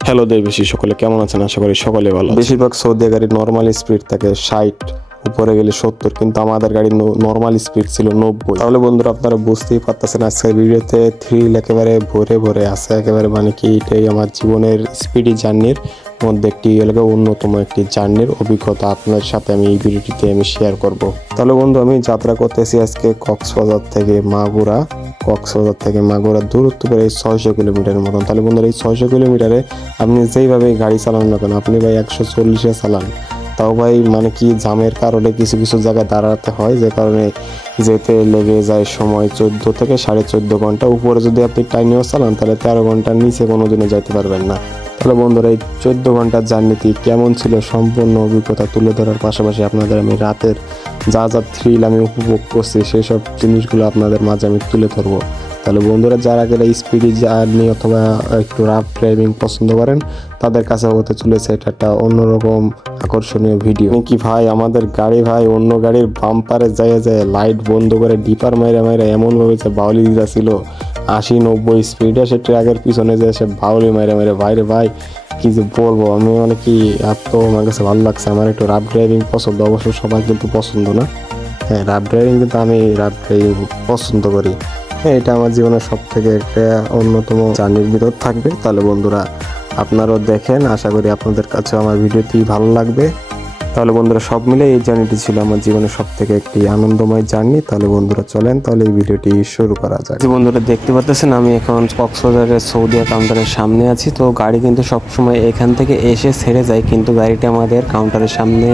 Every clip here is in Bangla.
হ্যালো দেশবাসী, সকলে কেমন আছেন? আশা করি সকলে ভালো। বেশিরভাগ সৌদি গাড়ির নর্মাল স্পিড থাকে 60, উপরে গেলে 70, কিন্তু আমাদের গাড়ির নর্মাল স্পিড ছিল 90। তাহলে বন্ধুরা আপনারা বুঝতেই পারতেছেন আজকের ভিডিওতে থ্রিল একেবারে ভরে ভরে আছে। একেবারে মানে কি এটাই আমার জীবনের স্পিডি জার্নির মধ্যে একটি অন্যতম একটি জার্নির অভিজ্ঞতা আপনাদের সাথে আমি এই ভিডিওটিতে শেয়ার করব। তাহলে বন্ধু আমি যাত্রা করতেছি আজকে কক্সবাজার থেকে মাগুরা দূরত্ব প্রায় 600 কিলোমিটারের মতন। তাহলে বন্ধুরা এই 600 কিলোমিটারে আপনি যেইভাবে গাড়ি চালান না কেন, আপনি ভাই 140-এ চালান, তাও ভাই মানে কি জামের কারণে কিছু কিছু জায়গায় দাঁড়াতে হয়, যে কারণে যেতে লেগে যায় সময় 14 থেকে 14.5 ঘন্টা। উপরে যদি আপনি টাইনেও চালান তাহলে 13 ঘন্টার নিচে কোনোদিনও যাইতে পারবেন না। তাহলে বন্ধুরা এই 14 ঘন্টার জার্নিটি কেমন ছিল সম্পূর্ণ অভিজ্ঞতা তুলে ধরার পাশাপাশি আপনাদের আমি রাতের যা যা থ্রিল আমি উপভোগ করছি সেই সব জিনিসগুলো আপনাদের মাঝে আমি তুলে ধরবো। তাহলে বন্ধুরা যারা গেলে স্পিডি জার্নি অথবা একটু রাফ ড্রাইভিং পছন্দ করেন তাদের কাছে হতে চলেছে এটা একটা অন্যরকম আকর্ষণীয় ভিডিও। কি ভাই আমাদের গাড়ি ভাই অন্য গাড়ির বাম্পারে যায় লাইট বন্ধ করে ডিপার মাইরা এমনভাবে যে বাউলি দিতেছিল 80-90 স্পিডে, সে ট্রাকের পিছনে যে সে বাউলি মাইরা বাইরে ভাই কি যে বলবো আমি, মানে কি এত আমার কাছে ভালো লাগছে। আমার একটু রাফ ড্রাইভিং পছন্দ, অবশ্য সবাই কিন্তু পছন্দ না। হ্যাঁ রাফ ড্রাইভিং কিন্তু আমি রাফ ড্রাইভিং পছন্দ করি। হ্যাঁ এটা আমার জীবনের সব থেকে একটা অন্যতম জার্নির ভিতর থাকবে। তাহলে বন্ধুরা আপনারাও দেখেন, আশা করি আপনাদের কাছে আমার ভিডিওটি ভালো লাগবে। তাহলে বন্ধুরা সব মিলে এই জার্নিটি ছিল আমার জীবনের সব থেকে একটি আনন্দময় জার্নি। তাহলে বন্ধুরা চলেন তাহলে এই ভিডিওটি শুরু করা যাক। বন্ধুরা দেখতে পাচ্ছেন আমি এখন কক্সবাজারের সৌদিয়া কাউন্টারের সামনে আছি। তো গাড়ি কিন্তু সবসময় এখান থেকে এসে ছেড়ে যায়, কিন্তু গাড়িটা আমাদের কাউন্টারের সামনে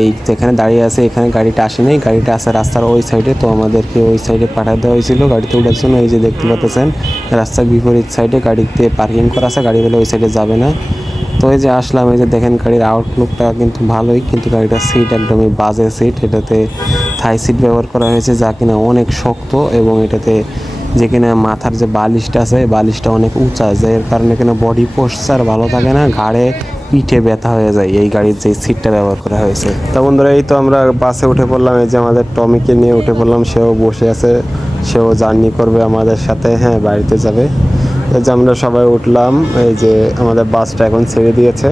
এই যেখানে দাঁড়িয়ে আছে এখানে গাড়িটা আসেনি, গাড়িটা আসে রাস্তার ওই সাইডে। তো আমাদেরকে ওই সাইডে পাঠিয়ে দেওয়া হয়েছিল গাড়িতে ওঠার জন্য। এই যে দেখতে পাচ্ছেন রাস্তার বিপরীত সাইডে গাড়িতে পার্কিং করা আছে, গাড়িগুলো ওই সাইডে যাবে না। তো এই যে আসলাম, এই যে দেখেন গাড়ির আউটলুকটা কিন্তু ভালোই, কিন্তু গাড়িটার সিট একদমই বাজে সিট। এটাতে থাই সিট ব্যবহার করা হয়েছে যা কিনা অনেক শক্ত, এবং এটাতে যে কিনা মাথার যে বালিশটা আছে বালিশটা অনেক উঁচা, যার কারণে কিনা বডি পোস্টার ভালো থাকে না, ঘাড়ে পিঠে ব্যথা হয়ে যায় এই গাড়ির যে সিটটা ব্যবহার করা হয়েছে। তো বন্ধুরা এই তো আমরা বাসে উঠে পড়লাম, এই যে আমাদের টমিকে নিয়ে উঠে পড়লাম, সেও বসে আছে, সেও জার্নি করবে আমাদের সাথে, হ্যাঁ বাড়িতে যাবে। এই যে আমরা সবাই উঠলাম, এই যে আমাদের বাসটা এখন ছেড়ে দিয়েছে।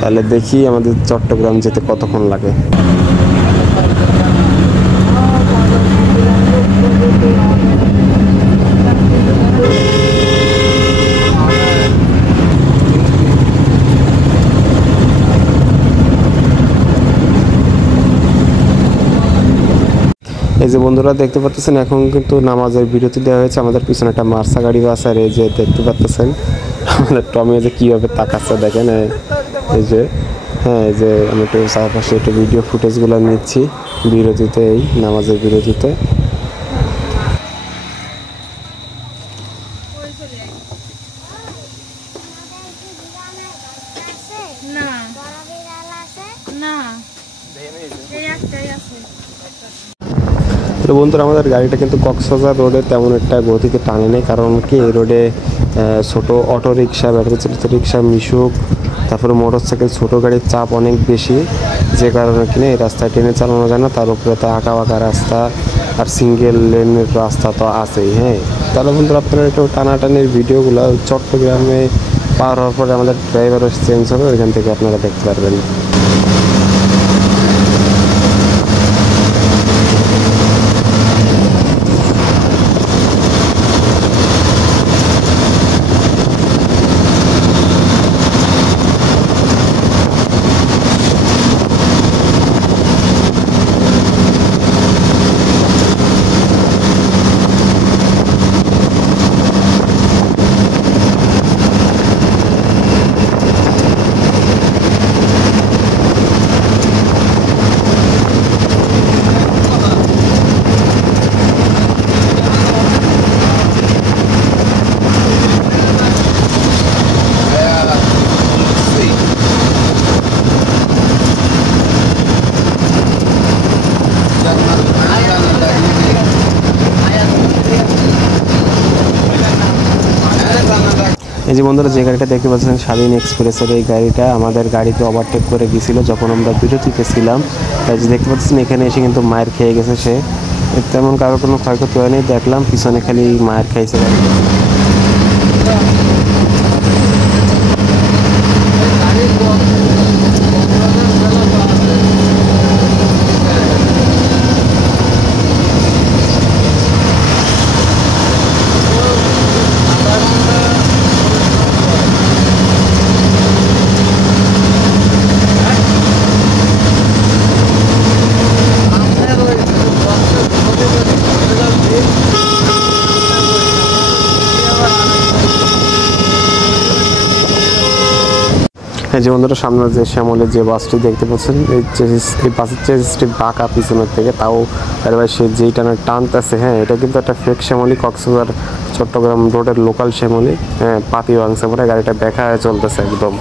তাহলে দেখি আমাদের চট্টগ্রাম যেতে কতক্ষণ লাগে। এই যে বন্ধুরা দেখতে পাচ্ছেন এখন কিন্তু নামাজের বিরতি দেওয়া হয়েছে। আমাদের পিছনে একটা মার্সা গাড়ি বাস, আর এই যে দেখতে পাচ্ছেন আমাদের টমি যে কীভাবে তাকাচ্ছে দেখেন। এই যে হ্যাঁ এই যে আমি একটু চারপাশে একটু ভিডিও ফুটেজগুলো নিচ্ছি বিরতিতে, এই নামাজের বিরতিতে। তো বন্ধুরা আমাদের গাড়িটা কিন্তু কক্সবাজার রোডে তেমন একটা গতিতে টানে নেই, কারণ কি এই রোডে ছোটো অটো রিক্সা, ব্যাটারি চালিত রিক্সা, মিশুক, তারপরে মোটরসাইকেল, ছোটো গাড়ির চাপ অনেক বেশি, যে কারণে কিনা এই রাস্তায় ট্রেনে চালানো যায় না। তার উপরে তো আঁকা বাঁকা রাস্তা, আর সিঙ্গেল লেনের রাস্তা তো আছেই। হ্যাঁ তাহলে বন্ধুরা আপনারা একটু টানাটানির ভিডিওগুলো চট্টগ্রামে পার হওয়ার পরে আমাদের ড্রাইভারও চেঞ্জ হবে, ওইখান থেকে আপনারা দেখতে পারবেন। এই যে বন্ধুরা যে গাড়িটা দেখতে পাচ্ছেন স্বাধীন এক্সপ্রেসের, এই গাড়িটা আমাদের গাড়িতে ওভারটেক করে গিয়েছিল যখন আমরা বিরতিতে ছিলাম। তাই যে দেখতে পাচ্ছেন এখানে এসে কিন্তু মায়ের খেয়ে গেছে সে, তেমন কারোর কোনো ক্ষয়ক্ষতি হয়নি। দেখলাম পিছনে খালি মায়ের খাইছে গাড়ি। এই যে বন্ধুরা সামনে যে শ্যামলের যে বাসটি দেখতে পাচ্ছেন, এই বাসের চেসিসটি বাঁকা পিছনের থেকে, তাও আরে ভাই সে যেই টানতেছে, হ্যাঁ এটা কিন্তু একটা ফেক শ্যামলি, কক্সবাজার চট্টগ্রাম রোডের লোকাল শ্যামলি, হ্যাঁ পাতি ভাঙছে পরে গাড়িটা ব্যাকা হয়ে চলতেছে একদম।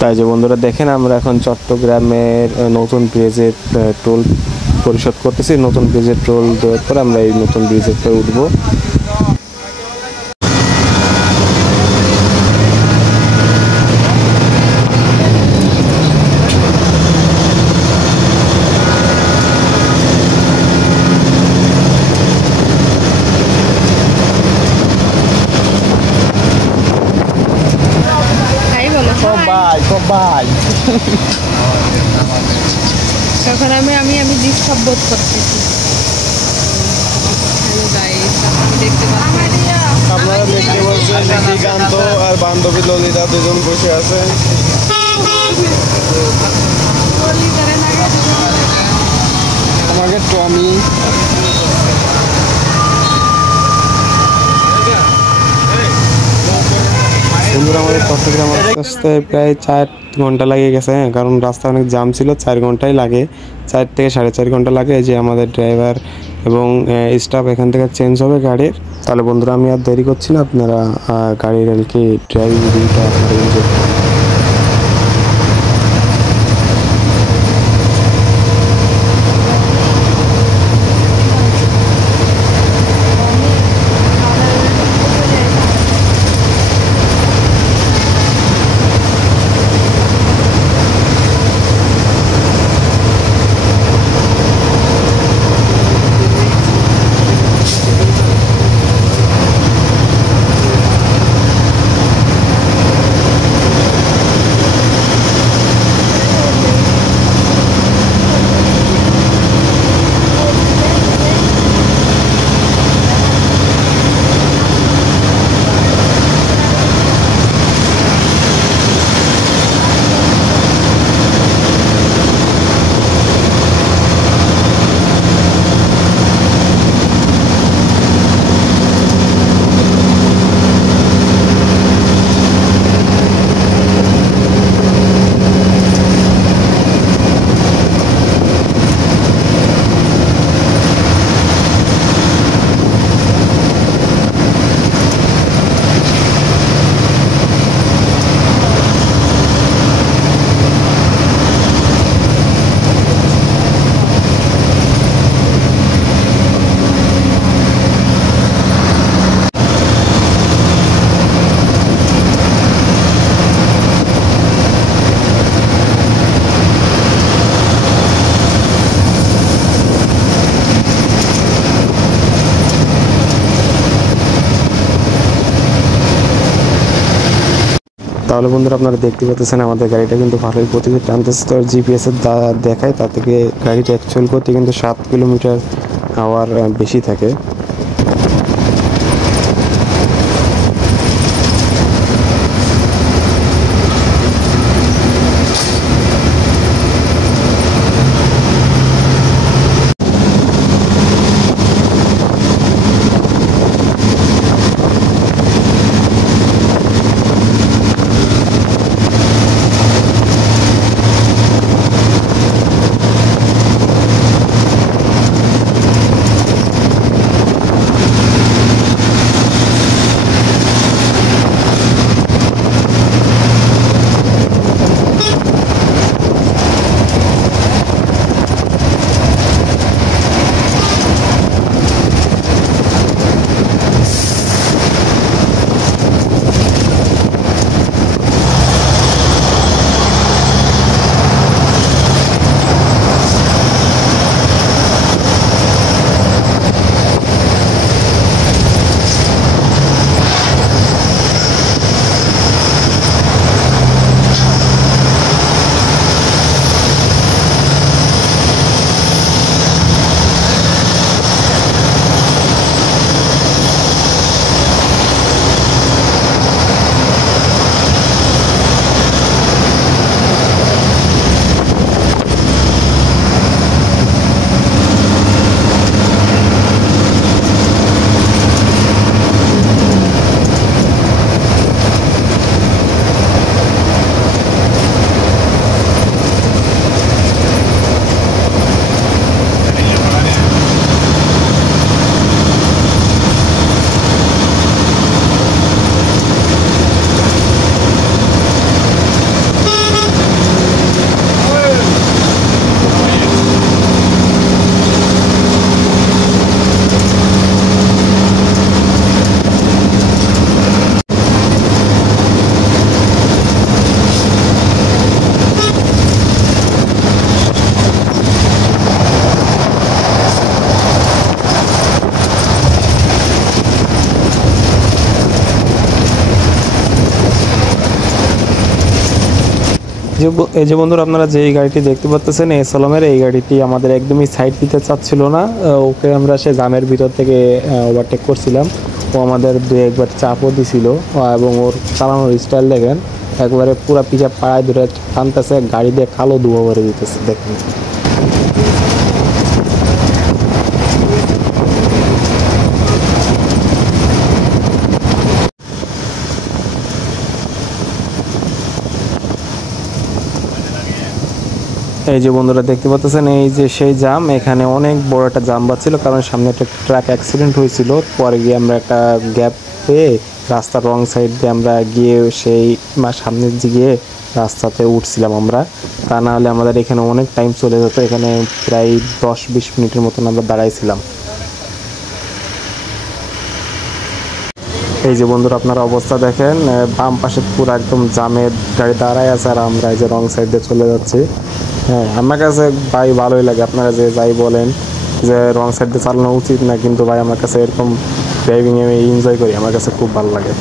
তাই যে বন্ধুরা দেখেন, আমরা এখন চট্টগ্রামের নতুন ব্রিজের টোল পরিশোধ করতেছি। নতুন ব্রিজের টোল দেওয়ার পর আমরা এই নতুন ব্রিজের পরে উঠবো। তখন আমি ডিস্টার্ব বোধ করতেছি। হ্যালো গাইস, আপনি দেখতে পাচ্ছেন আপনারা দেখতে পাচ্ছেন নিশিকান্ত আর বান্ধবী ললিতা দুজন বসে আছে। আমাকে টমি বন্ধুরা আমাদের চট্টগ্রাম আস্তে আস্তে প্রায় 4 ঘন্টা লাগে গেছে, হ্যাঁ কারণ রাস্তা অনেক জাম ছিল। 4 ঘন্টাই লাগে, 4 থেকে 4.5 ঘন্টা লাগে। এই যে আমাদের ড্রাইভার এবং স্টাফ এখান থেকে চেঞ্জ হবে গাড়ির। তাহলে বন্ধুরা আমি আর দেরি করছি না, আপনারা গাড়ির আর কি ড্রাইভিং ভিউটা আপনারা এনজয় করুন। তাহলে বন্ধুরা আপনারা দেখতে পাচ্ছেন আমাদের গাড়িটা কিন্তু ভালোই গতিতে টানতেছে। তো জিপিএসের দেখায়, তা থেকে গাড়িটা অ্যাকচুয়াল করতে কিন্তু 7 কিলোমিটার আওয়ার বেশি থাকে। এই যে বন্ধুরা আপনারা যে গাড়িটি দেখতে পাচ্ছেন এসএলএমের, এই গাড়িটি আমাদের একদমই সাইড দিতে চাচ্ছিল না। ওকে আমরা সে জামের ভিতর থেকে ওভারটেক করছিলাম। ও আমাদের দুই একবার চাপও দিছিল এবং ওর চালানোর স্টাইল দেখেন, একবারে পুরা পিছা পাড়ায় ধরে টানতেছে, গাড়ি দিয়ে কালো ধোঁয়া ভরে দিতেছে দেখেন। এই যে বন্ধুরা দেখতে পাচ্ছেন, এই যে সেই জাম, এখানে অনেক বড় একটা জাম বাজছিল, কারণ সামনে একটা ট্রাক অ্যাক্সিডেন্ট হয়েছিল। পরে গিয়ে আমরা একটা গ্যাপ পেয়ে রাস্তার রং সাইড দিয়ে আমরা গিয়ে সেই সামনের দিকে রাস্তাতে উঠছিলাম আমরা। তা না হলে আমাদের এখানে অনেক টাইম চলে যেত। এখানে প্রায় 10-20 মিনিটের মতন আমরা দাঁড়াইছিলাম। এই যে বন্ধুরা আপনারা অবস্থা দেখেন, বাম পাশে পুরো একদম জামের গাড়ি দাঁড়ায় আছে, আর আমরা এই যে রং সাইড দিয়ে চলে যাচ্ছি। হ্যাঁ, আমার কাছে ভাই ভালোই লাগে। আপনারা যে যাই বলেন যে রং সাইড দিয়ে চালানো উচিত না, কিন্তু ভাই আমার কাছে এরকম ড্রাইভিং আমি এনজয় করি, আমার কাছে খুব ভালো লাগে।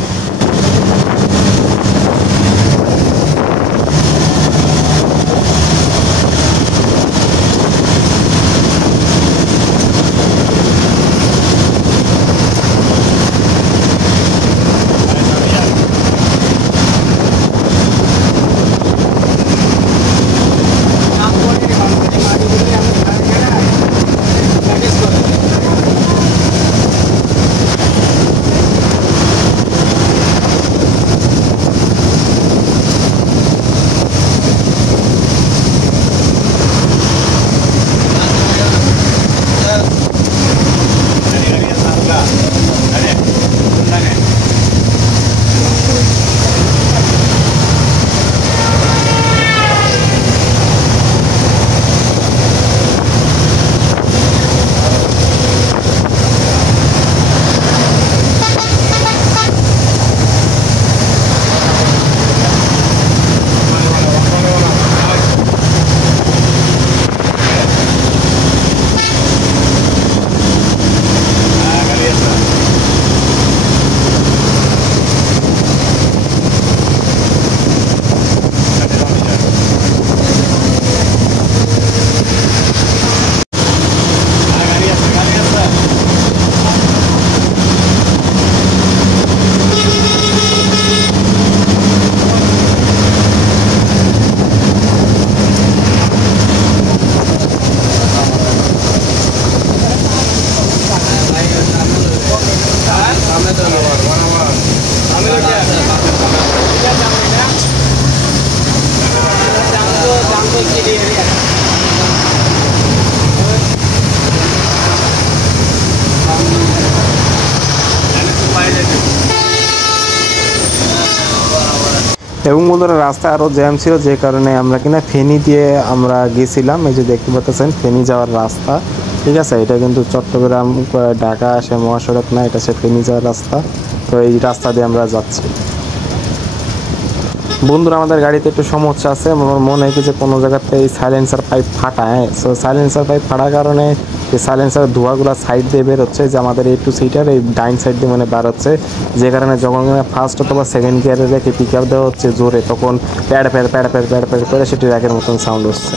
এবং বন্ধুরা রাস্তায় আরও জ্যাম ছিল, যে কারণে আমরা কিনা ফেনী দিয়ে আমরা গেছিলাম। এই যে দেখতে পাচ্ছেন ফেনী যাওয়ার রাস্তা, ঠিক আছে। এটা কিন্তু চট্টগ্রাম ঢাকা আসে মহাসড়ক না, এটা সে ফেনী যাওয়ার রাস্তা। তো এই রাস্তা দিয়ে আমরা যাচ্ছি। বন্ধুরা আমাদের গাড়িতে একটু সমস্যা আছে, আমার মনে হয় কি যে কোনো জায়গাতে এই সাইলেন্সার পাইপ ফাটা। হ্যাঁ, সো সাইলেন্সার পাইপ ফাটার কারণে এই সাইলেন্সার ধোঁয়াগুলো সাইড দিয়ে বের হচ্ছে, যে আমাদের এই টু সিটার এই ডাইন সাইড দিয়ে মানে বার হচ্ছে, যে কারণে যখন ফার্স্ট অথবা সেকেন্ড গিয়ারে রেখে পিক আপ দেওয়া হচ্ছে জোরে, তখন pad pad pad pad pad pad করে সেটি র্যাকের মতন সাউন্ড হচ্ছে।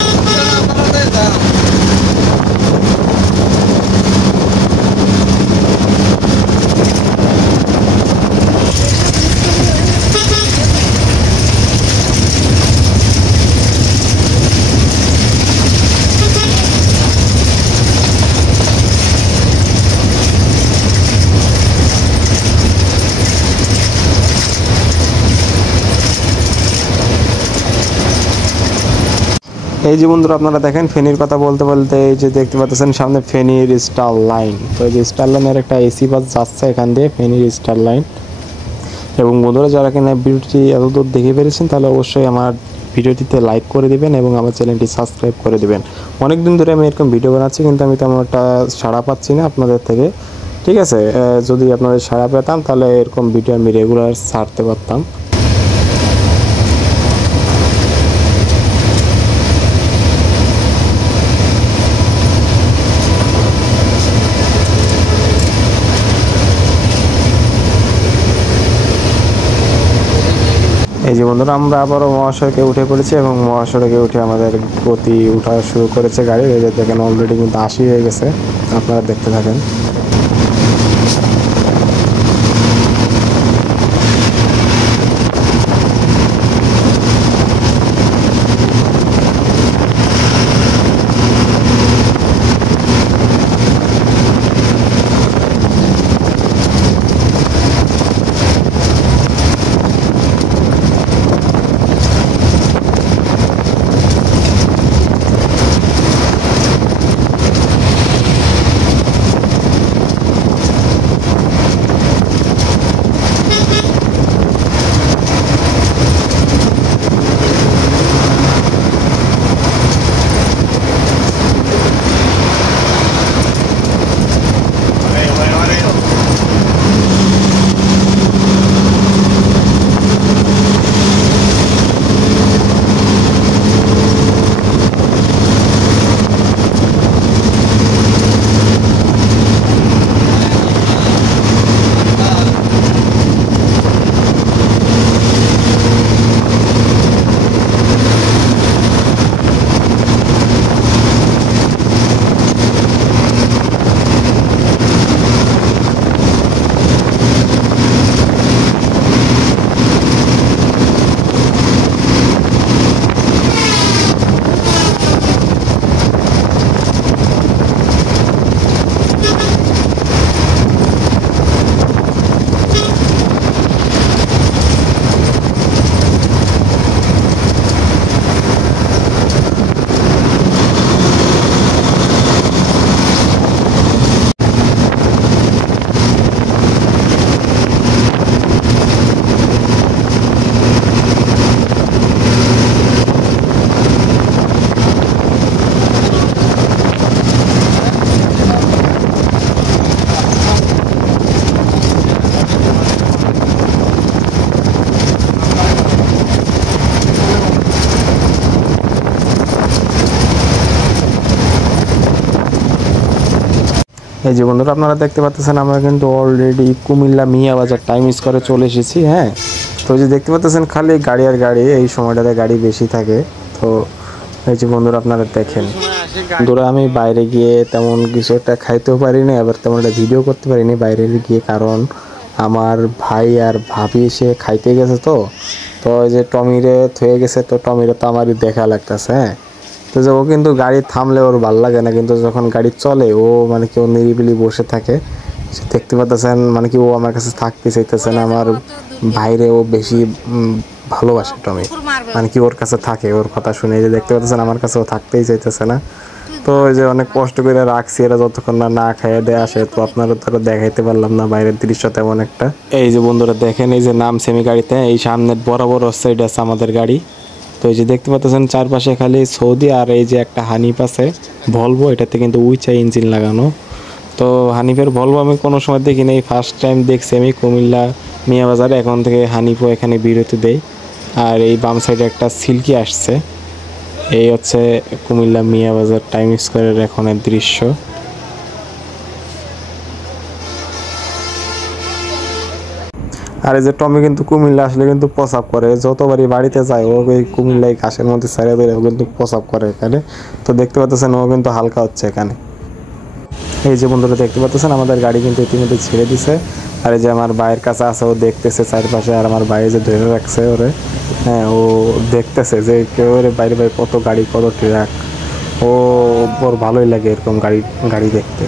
এই যে বন্ধুরা আপনারা দেখেন, ফেনীর কথা বলতে বলতে এই যে দেখতে পাচ্ছেন সামনে ফেনীর স্টার লাইন। তো এই যে স্টার লাইনের একটা এসি বাস যাচ্ছে এখান দিয়ে, ফেনীর স্টার লাইন। এবং বন্ধুরা যারা কিনা ভিডিওটি এতদূর দেখে পেরেছেন, তাহলে অবশ্যই আমার ভিডিওটিতে লাইক করে দিবেন এবং আমার চ্যানেলটি সাবস্ক্রাইব করে দিবেন। অনেক দিন ধরে আমি এরকম ভিডিও বানাচ্ছি, কিন্তু আমি তেমন একটা সাড়া পাচ্ছি না আপনাদের থেকে, ঠিক আছে। যদি আপনাদের সাড়া পেতাম, তাহলে এরকম ভিডিও আমি রেগুলার ছাড়তে পারতাম। এই যে বন্ধুরা আমরা আবারও মহাসড়কে উঠে পড়েছি এবং মহাসড়কে উঠে আমাদের গতি উঠা শুরু করেছে গাড়ি। এই যে দেখেন অলরেডি কিন্তু 80 হয়ে গেছে, আপনারা দেখতে থাকেন। এই যে বন্ধুরা আপনারা দেখতে পাচ্ছেন আমরা কিন্তু অলরেডি কুমিল্লা মিয়া বাজার টাইম স্কোয়ারে চলে এসেছি। হ্যাঁ, তো যে দেখতে পাচ্ছেন খালি গাড়ি আর গাড়ি, এই সময়টাতে গাড়ি বেশি থাকে। তো এই যে বন্ধুরা আপনারা দেখেন, বন্ধুরা আমি বাইরে গিয়ে তেমন কিছু একটা খাইতেও পারিনি, আবার তেমন একটা ভিডিও করতে পারিনি বাইরে গিয়ে, কারণ আমার ভাই আর ভাবি এসে খাইতে গেছে। তো ওই যে টমিরে থয়ে গেছে, তো টমিরে তো আমারই দেখা লাগতেছে। হ্যাঁ, তো যে ও কিন্তু গাড়ি থামলে ওর ভালো লাগে না, কিন্তু যখন গাড়ি চলে ও মানে কি ও নিরিবিলি বসে থাকে। দেখতে পাচ্ছেন মানে কি ও আমার কাছে থাকতে চাইতেছে না। আমার ভাইরে ও বেশি ভালোবাসে টমি, মানে কি ওর কাছে থাকে, ওর কথা শুনে। যে দেখতে পাচ্ছেন আমার কাছে ও থাকতেই চাইতেছে না। তো ওই যে অনেক কষ্ট করে রাখছি, এরা যতক্ষণ না খাইয়ে দেয় আসে। তো আপনারা তো দেখাইতে পারলাম না বাইরের দৃশ্য তেমন একটা। এই যে বন্ধুরা দেখেন, এই যে নাম সেমি গাড়িতে এই সামনের বরাবর সাইড আছে আমাদের গাড়ি। তো এই যে দেখতে পাচ্ছেন চারপাশে খালি সৌদি, আর এই যে একটা হানিফ আছে ভলভো, এটাতে কিন্তু উইচা ইঞ্জিন লাগানো। তো হানিফের ভলভো আমি কোনো সময় দেখিনি, ফার্স্ট টাইম দেখছি আমি কুমিল্লা মিয়া বাজারে। এখন থেকে হানিফও এখানে বিরতি দেয়। আর এই বাম সাইডে একটা সিল্কি আসছে। এই হচ্ছে কুমিল্লা মিয়া বাজার টাইম স্কোয়ারের এখনের দৃশ্য। আর এই যে টমি কিন্তু কুমিল্লা আসলে কিন্তু প্রসাব করে, যতবারই বাড়িতে যায় ও ওই কুমিল্লা ঘাসের মধ্যে ছাড়িয়ে ধরে ও কিন্তু প্রসাব করে এখানে। তো দেখতে পাচ্ছেন ও কিন্তু হালকা হচ্ছে এখানে। এই যে বন্ধুরা দেখতে পাচ্ছেন আমাদের গাড়ি কিন্তু ইতিমধ্যে ছেড়ে দিছে। আর এই যে আমার ভাইয়ের কাছে আছে, ও দেখতেছে চারপাশে। আর আমার ভাই যে ধরে রাখছে ওরে, হ্যাঁ, ও দেখতেছে যে কেউ বাইরে বাইরে কত গাড়ি কত ট্রাক। ওর ভালোই লাগে এরকম গাড়ি দেখতে।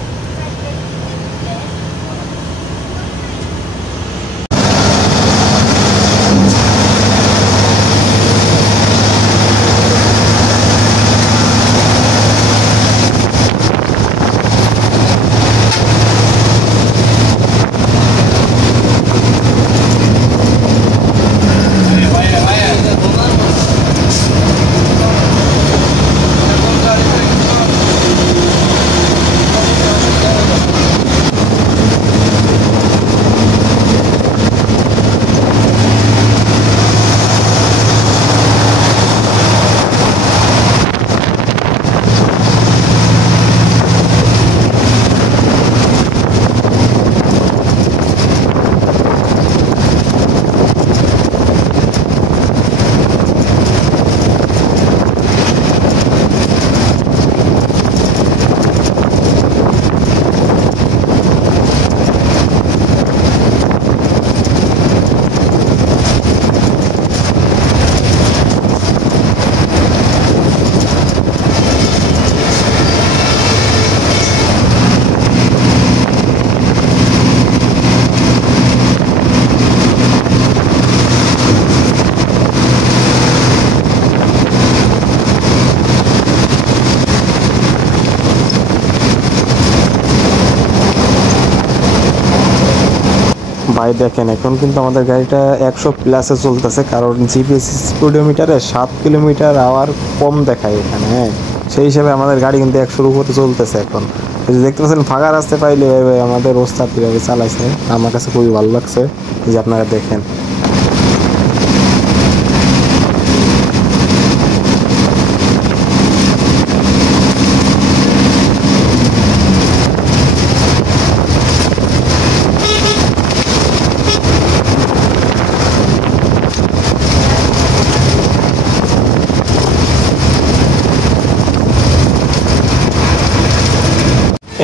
ভাই দেখেন এখন কিন্তু আমাদের গাড়িটা 100+ চলতেছে, কারণ জিপিএস স্পিডোমিটারে 7 কিলোমিটার আওয়ার কম দেখায় এখানে। হ্যাঁ, সেই হিসাবে আমাদের গাড়ি কিন্তু 100-র উপরে চলতেছে এখন। এই যে দেখতে পাচ্ছেন ফাঁকা রাস্তায় পাইলে ভাই আমাদের ওস্তাদ কীভাবে চালাইছে, আমার কাছে খুবই ভালো লাগছে। এই যে আপনারা দেখেন।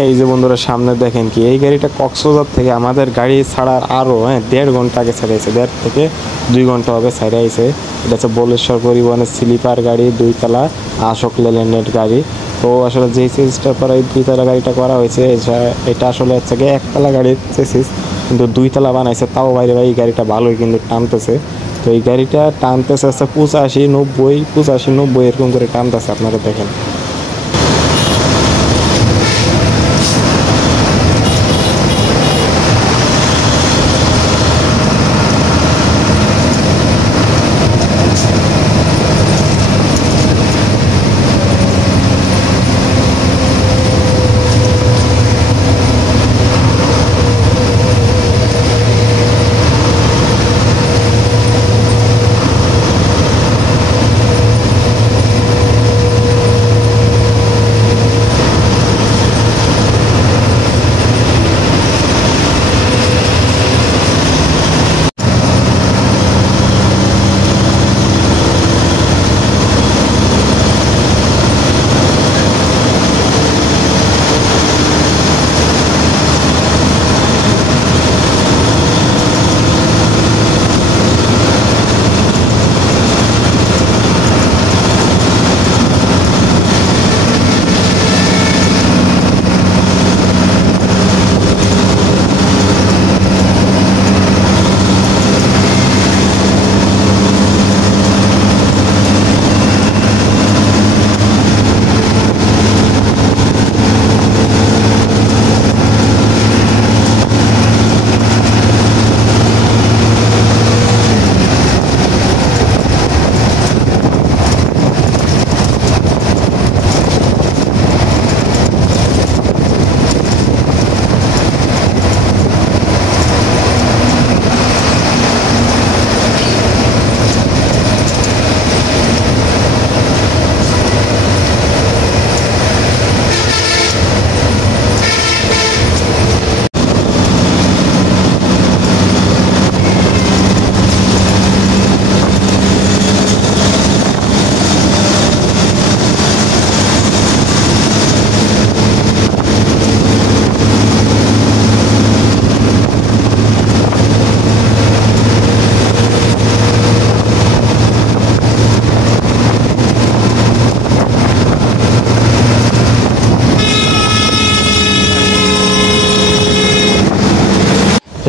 এই যে বন্ধুরা সামনে দেখেন কি, এই গাড়িটা কক্সবাজার থেকে আমাদের গাড়ি ছাড়ার আরও 1.5 ঘন্টা আগে ছেড়েছে, 1.5 থেকে 2 ঘন্টা হবে ছেড়ে আইছে। এটা হচ্ছে বলেশ্বর পরিবহনের স্লিপার গাড়ি, 2 তলা আশোক লেল্যান্ডের গাড়ি। তো আসলে যে চেসিসটার পরে এই 2 তলা গাড়িটা করা হয়েছে, এটা আসলে হচ্ছে গিয়ে 1 তলা গাড়ির চেসিস, কিন্তু 2 তলা বানাইছে। তাও বাইরে ভাই এই গাড়িটা ভালোই কিন্তু টানতেছে। তো এই গাড়িটা টানতেছে হচ্ছে 85-90 এরকম করে টানতেছে, আপনারা দেখেন।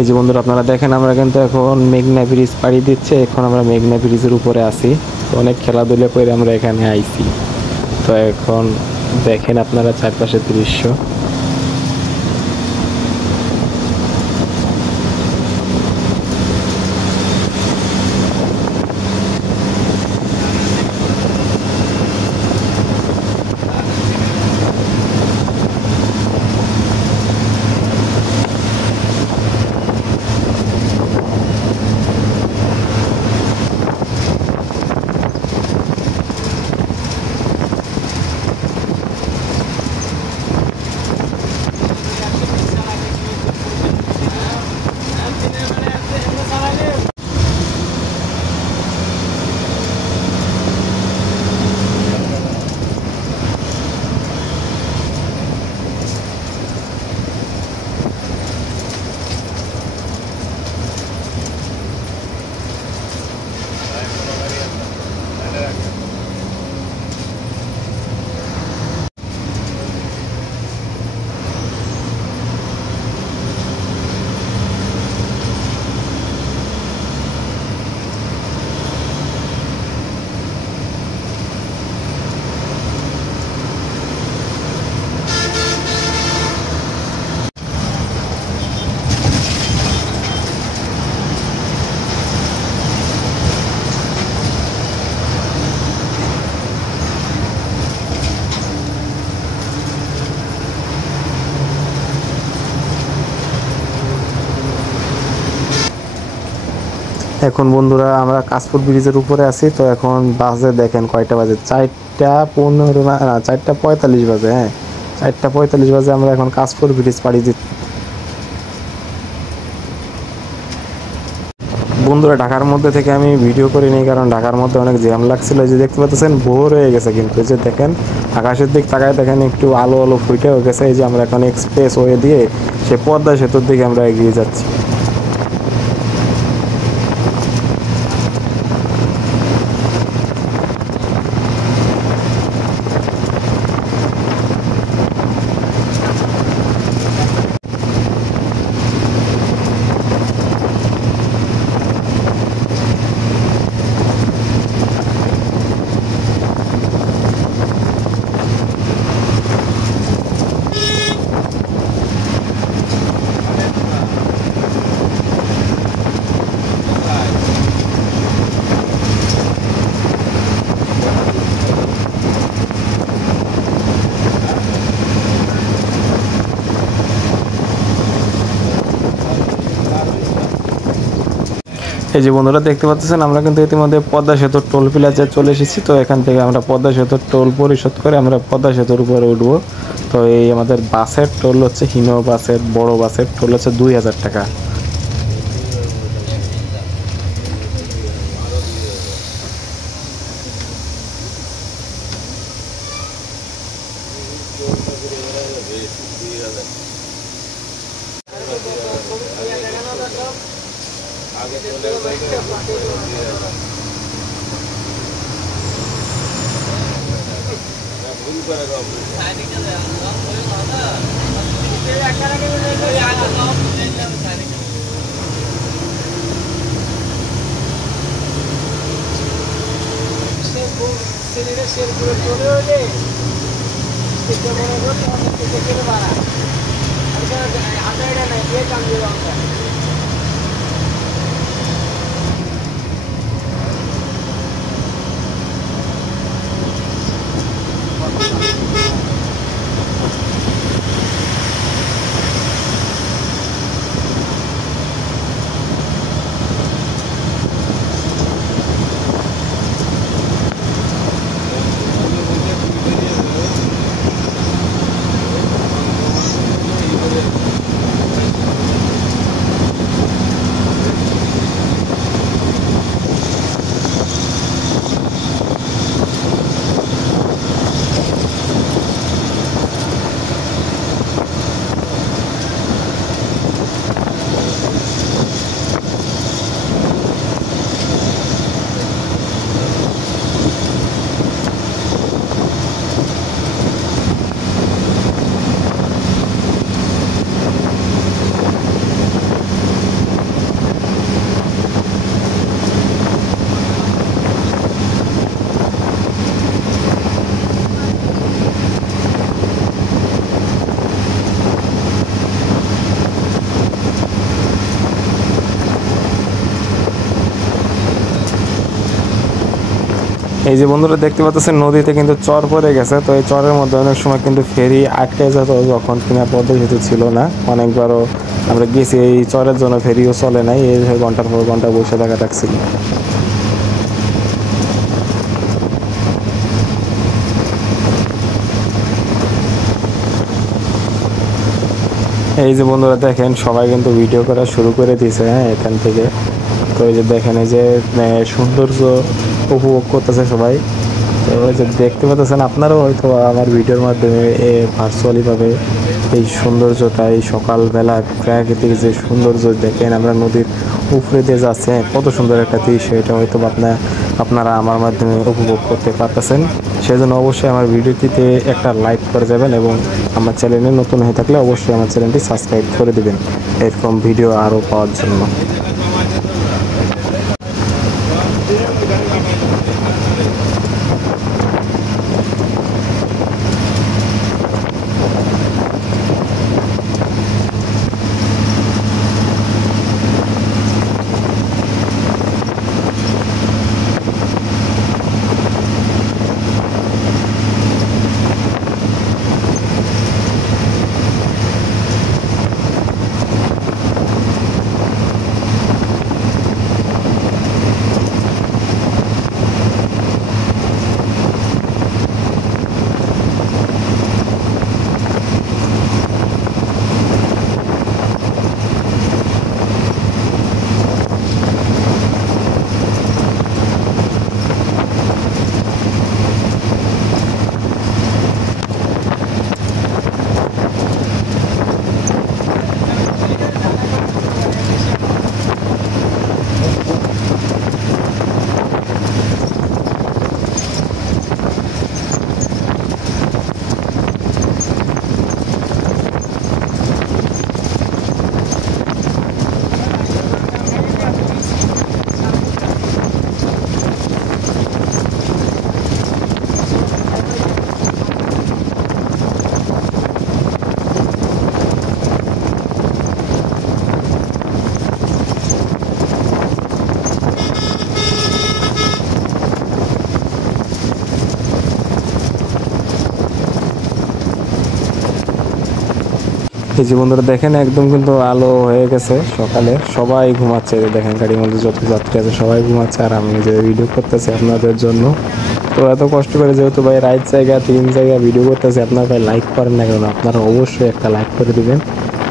এই যে বন্ধুরা আপনারা দেখেন, আমরা কিন্তু এখন মেঘনা ব্রিজ পাড়ি দিচ্ছে। এখন আমরা মেঘনা ব্রিজের উপরে আছি। তো অনেক খেলাধুলা করে আমরা এখানে আইছি। তো এখন দেখেন আপনারা চারপাশের দৃশ্য। এখন বন্ধুরা আমরা কাশপুর ব্রিজের উপরে আছি। তো এখন বাজে দেখেন কয়টা বাজে, 4:15 না 4:45 বাজে। হ্যাঁ, 4:45 বাজে। আমরা এখন কাশপুর ব্রিজ পাড়ি দিচ্ছি। বন্ধুরা ঢাকার মধ্যে থেকে আমি ভিডিও করিনি, কারণ ঢাকার মধ্যে অনেক জ্যাম লাগছিল। এই যে দেখতে পাচ্ছেন ভোর হয়ে গেছে, কিন্তু এই যে দেখেন আকাশের দিক তাকায় দেখেন একটু আলো আলো ফুটে হয়ে গেছে। এই যে আমরা এখন এক্সপ্রেস ওয়ে দিয়ে সে পদ্মা সেতুর দিকে আমরা এগিয়ে যাচ্ছি। এই যে বন্ধুরা দেখতে পাচ্ছেন আমরা কিন্তু ইতিমধ্যে পদ্মা সেতুর টোল প্লাজায় চলে এসেছি। তো এখান থেকে আমরা পদ্মা সেতুর টোল পরিশোধ করে আমরা পদ্মা সেতুর উপরে উঠবো। তো এই আমাদের বাসের টোল হচ্ছে, হিনো বাসের বড় বাসের টোল হচ্ছে 2000 টাকা। এই যে বন্ধুরা দেখতে পাচ্ছেন নদীতে কিন্তু চর পড়ে গেছে। তো এই চরের মধ্যে অনেক সময় কিন্তু ফেরি আটকে যেত যখন কিনা পদ্মা সেতু ছিল না। অনেকবারও আমরা গেছি, এই চরের জন্য ফেরিও চলে নাই, এই ঘন্টার পর ঘন্টা বসে থাকা লাগছিল। এই যে বন্ধুরা দেখেন সবাই কিন্তু ভিডিও করা শুরু করে দিয়েছে। হ্যাঁ, এখান থেকে তো এই যে দেখেন এই যে সৌন্দর্য উপভোগ করতেছে সবাই। তো এই যে দেখতে পাচ্ছেন আপনারাও হয়তো আমার ভিডিওর মাধ্যমে ভার্চুয়ালিভাবে এই সৌন্দর্যটা, এই সকালবেলা প্রাকৃতিক যে সৌন্দর্য দেখেন, আমরা নদীর উপরে দিয়ে যাচ্ছে, কত সুন্দর একটা দৃশ্য। এটা হয়তো আপনারা আমার মাধ্যমে উপভোগ করতে পারতেছেন। সেজন্য অবশ্যই আমার ভিডিওটিতে একটা লাইক করে যাবেন এবং আমার চ্যানেলে নতুন হয়ে থাকলে অবশ্যই আমার চ্যানেলটি সাবস্ক্রাইব করে দেবেন এরকম ভিডিও আরও পাওয়ার জন্য। এই যে বন্ধুরা দেখেন একদম কিন্তু আলো হয়ে গেছে সকালে, সবাই ঘুমাচ্ছে। দেখেন গাড়ির মধ্যে যত যাত্রী আছে সবাই ঘুমাচ্ছে, আর আমি যে ভিডিও করতেছি আপনাদের জন্য। তো এত কষ্ট করে যেহেতু ভাই রাইট জায়গা 3 জায়গা ভিডিও করতেছি, আপনারা ভাই লাইক করেন না কেন? আপনারা অবশ্যই একটা লাইক করে দিবেন।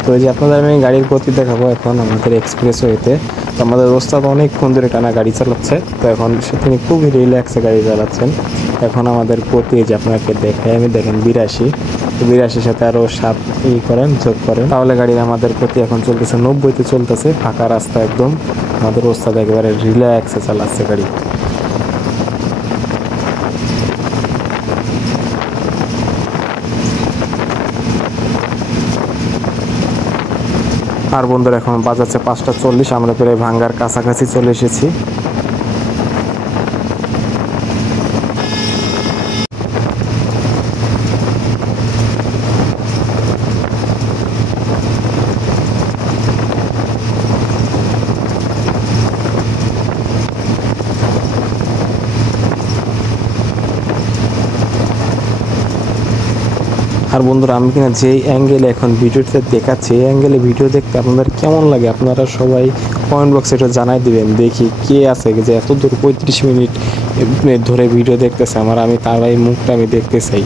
তো এই যে আপনাদের আমি গাড়ির গতি দেখাবো এখন আমাদের এক্সপ্রেস ওয়েতে। তো আমাদের ওস্তাদ অনেকক্ষণ ধরে টানা গাড়ি চালাচ্ছে, তো এখন তিনি খুবই রিল্যাক্সে গাড়ি চালাচ্ছেন। এখন আমাদের গতি যে আপনাকে দেখাই আমি, দেখেন 82, তো 82 সাথে আরও 7 করেন, যোগ করেন, তাহলে গাড়ির আমাদের গতি এখন চলতেছে 90-তে চলতেছে, ফাঁকা রাস্তা একদম। আমাদের ওস্তাদ একেবারে রিল্যাক্সে চালাচ্ছে গাড়ি। আর বন্ধুরা এখন বাজাচ্ছে 5:40, আমরা প্রায় ভাঙ্গার কাছাকাছি চলে এসেছি। আর বন্ধুরা আমি কিনা যেই অ্যাঙ্গেলে এখন ভিডিওতে দেখাচ্ছি, এই অ্যাঙ্গেলে ভিডিও দেখতে আপনাদের কেমন লাগে আপনারা সবাই কমেন্ট বক্সে এটা জানাই দিবেন। দেখি কে আছে যে এত দূর 35 মিনিট ধরে ভিডিও দেখতেছে আমার, আমি তার এই মুখটা আমি দেখতে চাই।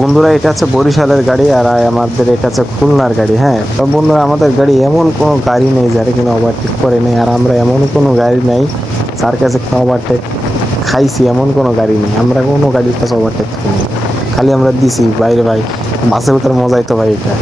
বন্ধুরা এটা হচ্ছে বরিশালের গাড়ি, আর আমাদের এটা হচ্ছে খুলনার গাড়ি। হ্যাঁ, তো বন্ধুরা আমাদের গাড়ি এমন কোনো গাড়ি নেই যারা কিনা ওভারটেক করে নেই, আর আমরা এমন কোনো গাড়ি নেই যার কাছে ওভারটেক খাইছি, এমন কোনো গাড়ি নেই। আমরা কোনো গাড়ির কাছে ওভারটেক খাইনি, খালি আমরা দিছি। বাইরে ভাই বাসের ভিতরে মজাই তো ভাই এটা।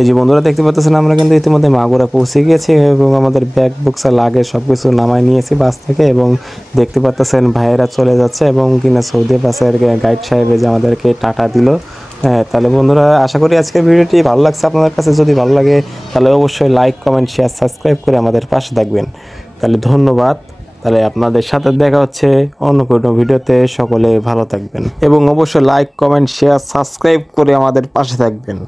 এই যে বন্ধুরা দেখতে পাচ্ছেন আমরা কিন্তু ইতিমধ্যে মাগুরা পৌঁছে গেছি এবং আমাদের ব্যাগ বুকসা লাগে সবকিছু নামায় নিয়েছি বাস থেকে এবং দেখতে পাচ্ছেন ভাইয়েরা চলে যাচ্ছে এবং কিনা সৌদি বাসের গাইড সাহেব যে আমাদেরকে টাটা দিল। হ্যাঁ, তাহলে বন্ধুরা আশা করি আজকের ভিডিওটি ভালো লাগছে আপনাদের কাছে। যদি ভালো লাগে তাহলে অবশ্যই লাইক কমেন্ট শেয়ার সাবস্ক্রাইব করে আমাদের পাশে থাকবেন। তাহলে ধন্যবাদ। তাহলে আপনাদের সাথে দেখা হচ্ছে অন্য কোনো ভিডিওতে। সকলে ভালো থাকবেন এবং অবশ্যই লাইক কমেন্ট শেয়ার সাবস্ক্রাইব করে আমাদের পাশে থাকবেন।